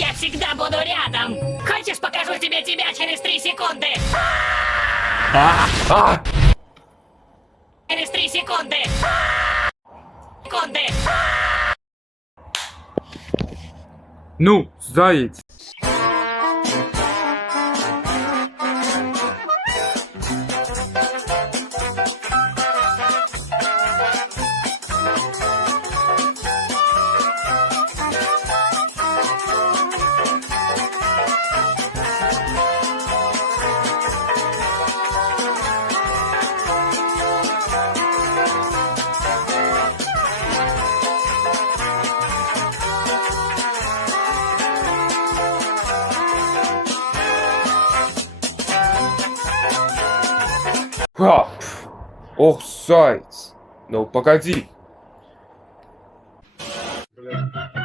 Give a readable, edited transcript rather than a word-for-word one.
Я всегда буду рядом. Хочешь, покажу тебе тебя через 3 секунды? Через 3 секунды. Секунды. Ну, заєць. Ох, заєць. Ну, погоди. Блядь.